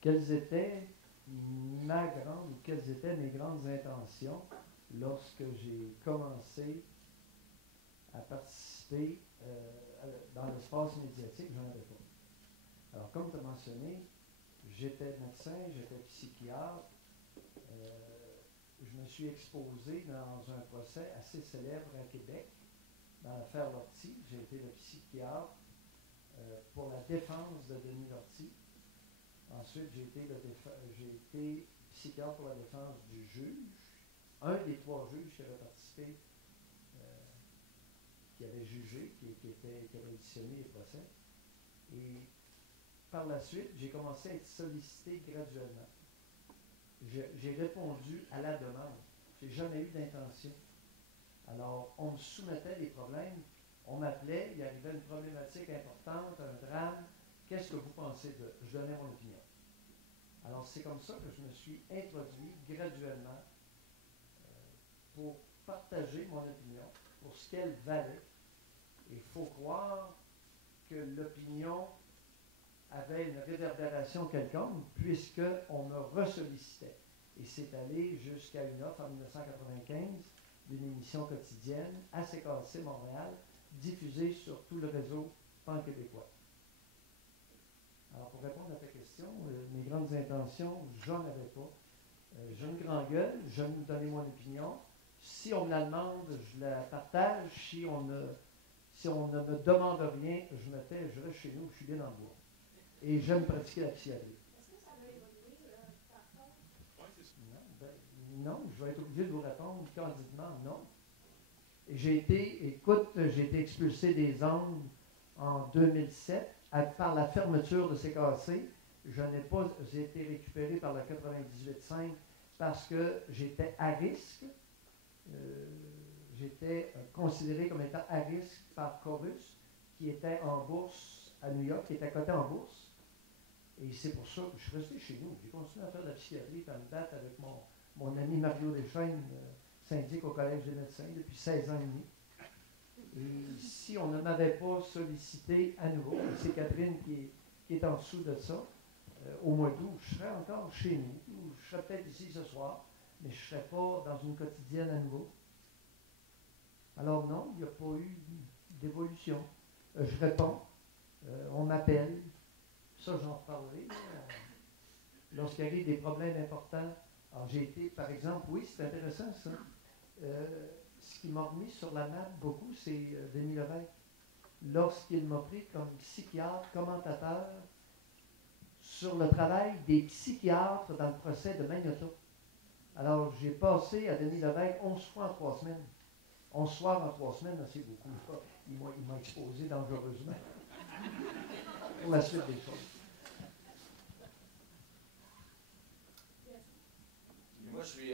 quelles étaient quelles étaient mes grandes intentions lorsque j'ai commencé à participer dans l'espace médiatique, j'en avais pas. Alors, comme tu as mentionné, j'étais médecin, j'étais psychiatre. Je me suis exposé dans un procès assez célèbre à Québec, dans l'affaire Lortie. J'ai été le psychiatre pour la défense de Denis Lortie. Ensuite, j'ai été psychiatre pour la défense du juge, un des 3 juges qui avait participé, qui avait jugé, qui avait auditionné les procès. Et par la suite, j'ai commencé à être sollicité graduellement. J'ai répondu à la demande. Je n'ai jamais eu d'intention. Alors, on me soumettait des problèmes, on m'appelait, il arrivait une problématique importante, un drame. Qu'est-ce que vous pensez de? Je donnais mon opinion. Alors, c'est comme ça que je me suis introduit graduellement pour partager mon opinion, pour ce qu'elle valait. Il faut croire que l'opinion avait une réverbération quelconque, puisqu'on me ressollicitait. Et c'est allé jusqu'à une offre en 1995 d'une émission quotidienne à CKC Montréal, diffusée sur tout le réseau pan-québécois. Alors, pour répondre à ta question, mes grandes intentions, j'en avais pas. J'ai une grande gueule, j'aime donner mon opinion. Si on me la demande, je la partage. Si on ne me demande rien, je me tais, je reste chez nous, je suis bien dans le bois. Et j'aime pratiquer la psychiatrie. Est-ce que ça va évoluer par contre? Non, je vais être obligé de vous répondre candidement, non. J'ai été expulsé des ondes en 2007 par la fermeture de CKC. Je n'ai pas été récupéré par le 98.5 parce que j'étais à risque. J'étais considéré comme étant à risque par Chorus, qui était en bourse à New York, qui était coté en bourse. Et c'est pour ça que je suis resté chez nous. J'ai continué à faire de la psychiatrie, à me battre avec mon ami Mario Deschênes, syndic au Collège des médecins, depuis 16 ans et demi. Et si on ne m'avait pas sollicité à nouveau, c'est Catherine qui est en dessous de ça, au mois d'août, je serais encore chez nous, ou je serais peut-être ici ce soir, mais je ne serais pas dans une quotidienne à nouveau. Alors non, il n'y a pas eu d'évolution. Je réponds, on m'appelle, ça j'en reparlerai. Lorsqu'il arrive des problèmes importants, alors j'ai été, par exemple, oui, c'est intéressant ça. Ce qui m'a remis sur la map beaucoup, c'est Denis Lévesque. Lorsqu'il m'a pris comme psychiatre, commentateur sur le travail des psychiatres dans le procès de Magnotta. Alors, j'ai passé à Denis Lévesque 11 fois en 3 semaines. 11 soirs en 3 semaines, c'est beaucoup. Il m'a exposé dangereusement pour la suite des choses. Moi, je suis